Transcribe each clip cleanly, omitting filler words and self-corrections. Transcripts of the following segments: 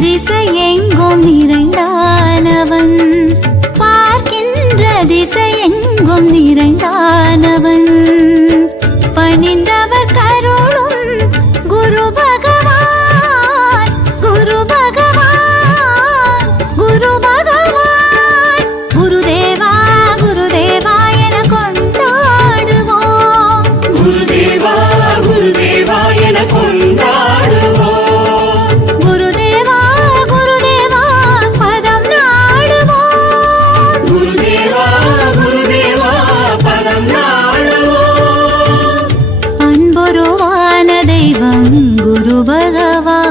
திசையெங்கும் நிறைந்தானவன், பார்க்கின்ற திசையெங்கும் நிறைந்தானவன், பணிந்தவர் கருளும் குரு பகவான், குரு பகவான், குரு பகவான். குருதேவா குருதேவா என கொண்டாடுவோம், குருதேவா குருதேவா என கொண்டாடுவோம், குருதேவா குருதேவா பதம் நாடுவோம், குருதேவா குருதேவா பதம் நாடுவோம். அன்புருவான தெய்வம் குரு பகவான்.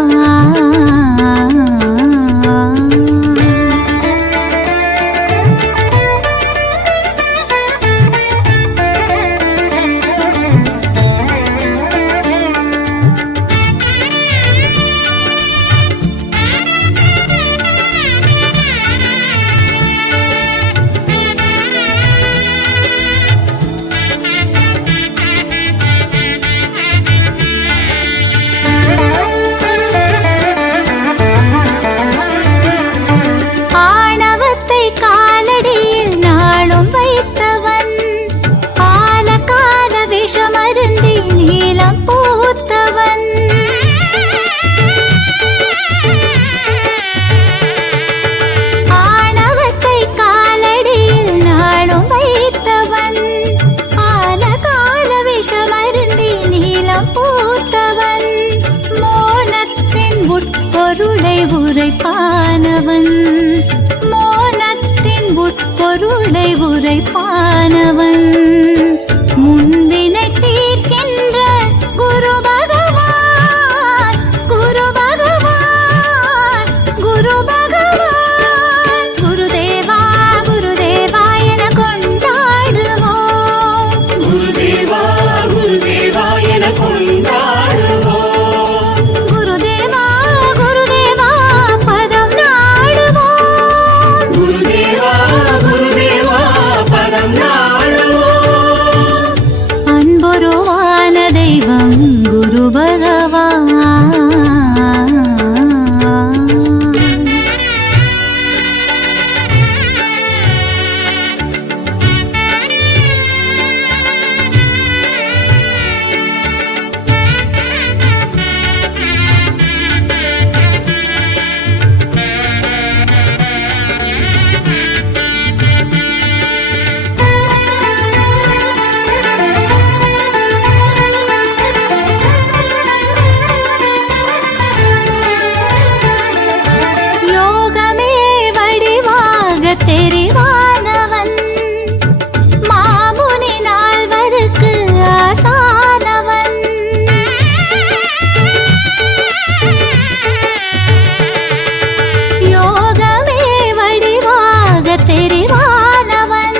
ஆணவத்தை காலடியில் நாளும் வைத்தவன், ஆலகால விஷமருந்தி நீலம் பூத்தவன், ஆணவத்தை காலடியில் நாளும் வைத்தவன், ஆலகால விஷமருந்தி நீலம் பூத்தவன், மோனத்தின் உட்பொருளை உரைப்பானவன், மோனத்தின் உட்பொருளை உரைப்பானவன், முன்வினை தீர்க்கின்ற குரு பகவான், குரு பகவான், குரு பகவான். குருதேவா குருதேவா என கொண்டாடுவோம், குருதேவா குருதேவா என கொண்டாடுவோம், குருதேவா குருதேவா பதம் நாடுவோம், குருதேவா குருதேவா பதம் நாடுவோம். அன்புருவான தெய்வம் குரு பகவான். யோகமே வடிவாக தெரிவானவன், மாமுனி நால்வருக்கு ஆசானவன், யோகமே வடிவாக தெரிவானவன்,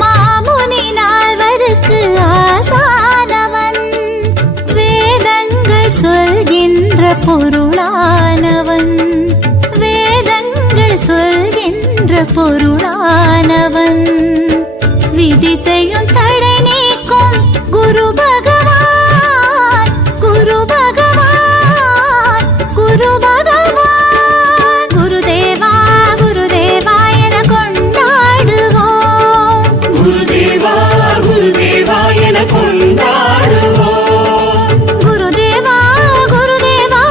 மாமுனி நால்வருக்கு ஆசானவன், வேதங்கள் சொல்கின்ற பொருளானவன், வேதங்கள் சொல்கின்ற பொருளானவன், விதி செய்யும் தடை நீக்கும் குரு பகவான், குரு பகவான், குரு பகவான். குருதேவா குருதேவா என கொண்டாடுவோம், குருதேவா குருதேவா என கொண்டாடுவோம், குருதேவா குருதேவா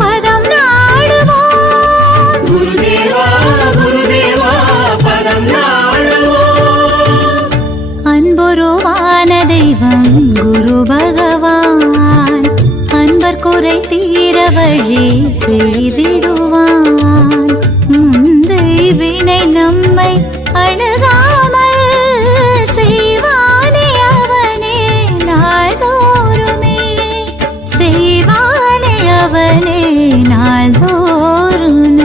பதம் நாடுவோம், குருதேவா குருதேவா பதம் நாடுவோம். அன்புருவான தெய்வம் குரு பகவான், அன்பர் குறை தீர வழி செய்திடுவான், முந்தை வினை நம்மை அணுகாமல் செய்வானே அவனே நாள்தோறுமே, செய்வானே அவனே நாள்தோறுமே.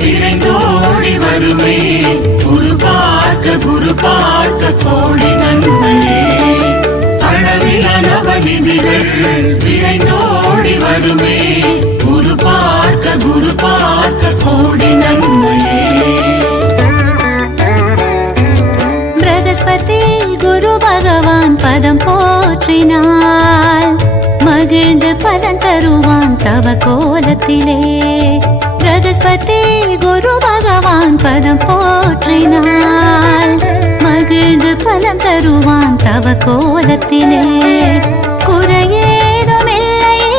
விரைந்தோடி வருமே குரு பார்க்க கோடி நன்மையே அளவில நவநிதிகள் விரைந்தோடி வருமே குரு பார்க்க கோடி நன்மையே பிரகஸ்பதி குரு பகவான் பதம் போற்றினாள் மகிழ்ந்து பலன் தருவான் தவ கோலத்திலே பிரகஸ்பதி குரு பகவான் பதம் போற்றினாள் மகிழ்ந்து பலன் தருவான் தவ கோலத்திலே குறையேதுமில்லையே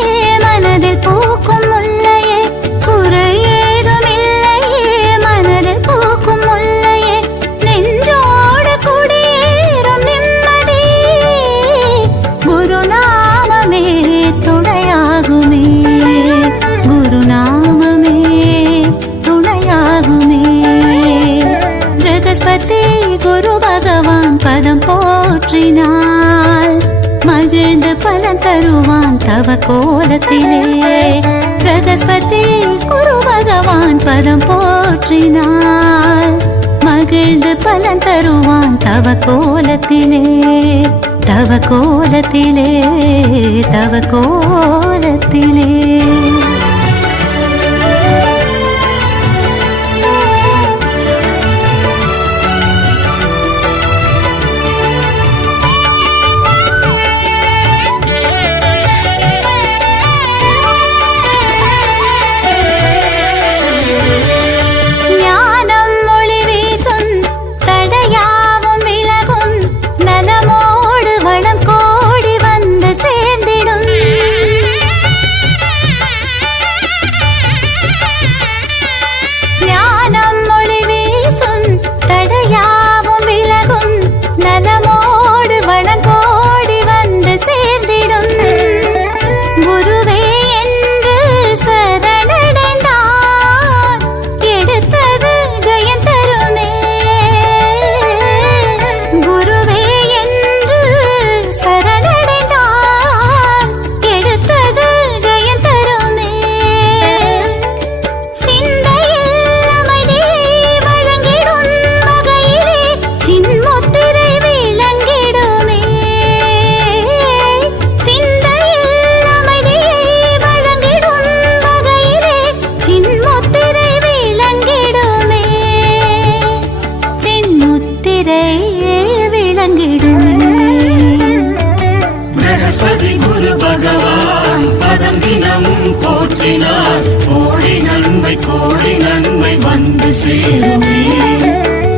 மனதில் பூக்கும் முல்லையே குறையேதுமில்லையே மனதில் பூக்கும் முல்லையே நெஞ்சோடு குடியேறும் நிம்மதி குருநாமமே துணையாகுமே குருநாமமே துணையாகுமே பிரகஸ்பதி குரு பகவான் பதம் போற்றினாள் மகிழ்ந்து பலன் தருவான் தவ கோலத்திலே பிரகஸ்பதி குரு பகவான் பதம் போற்றினாள் மகிழ்ந்து பலன் தருவான் தவ கோலத்திலே தவ கோலத்திலே தவ கோலத்திலே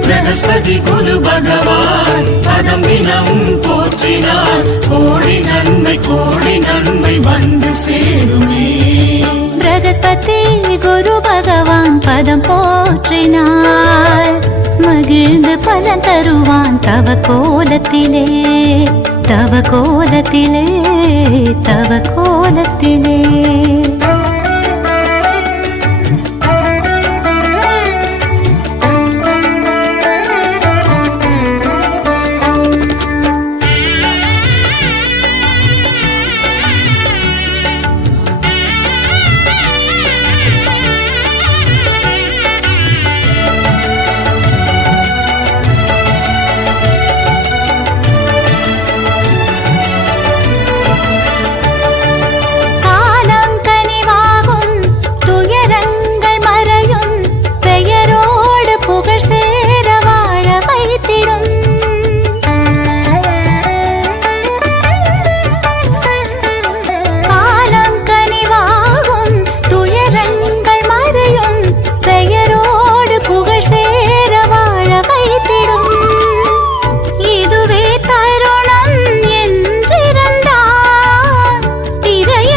பிரகஸ்பதி குரு பகவான் பதம் தினம் போற்றினார் கோடி நன்மை வந்து சேருமே பிரகஸ்பதி குரு பகவான் பதம் போற்றினார் மகிழ்ந்து பலன் தருவான் தவ கோலத்திலே தவ கோலத்திலே தவ கோலத்திலே